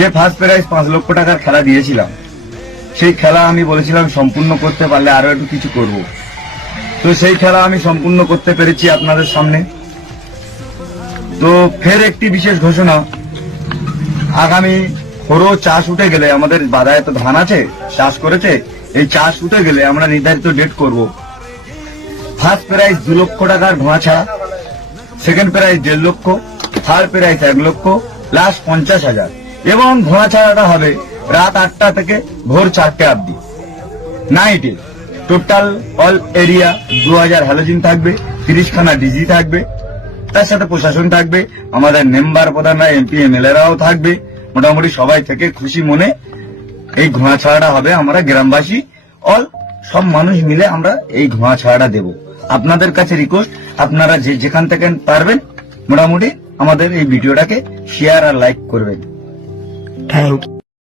যে first prize পাঁচ লক্ষ টাকার খেলা দিয়েছিলাম, সেই খেলা আমি বলেছিলাম সম্পূর্ণ করতে পারলে আরও একটু কিছু করব। তো সেই খেলা আমি সম্পূর্ণ করতে পেরেছি আপনাদের সামনে। তো ফের একটি বিশেষ ঘোষণা, আগামী খোরো চাষ উঠে গেলে আমাদের বাধায় তো ধান আছে, চাষ করেছে, এই চাষ উঠে গেলে আমরা নির্ধারিত ডেট করব। ফার্স্ট প্রাইজ দু লক্ষ টাকার ঘোড়া ছাড়া সেকেন্ড প্রাইজ দেড় লক্ষ থার্ড প্রাইজ এক লক্ষ লাস্ট পঞ্চাশ হাজার। এবং ঘোড়া ছাড়াটা হবে রাত আটটা থেকে ভোর চারটে অবধি। নাইটে টোটাল অল এরিয়া দু হাজার হ্যালোজিন থাকবে তিরিশ খানা ডিজি থাকবে, তার সাথে প্রশাসন থাকবে, আমাদের মেম্বার প্রধানরা এমপি এমএলএরাও থাকবে। মোটামুটি সবাই থেকে খুশি মনে এই ঘোড়া ছাড়াটা হবে আমরা গ্রামবাসী। অল সব মানুষ মিলে আমরা এই ঘোড়া ছাড়াটা দেব। আপনাদের কাছে রিকোয়েস্ট আপনারা যে যেখান থেকে পারবেন, মোটামুটি আমাদের এই ভিডিওটাকে শেয়ার আর লাইক করবেন। Thank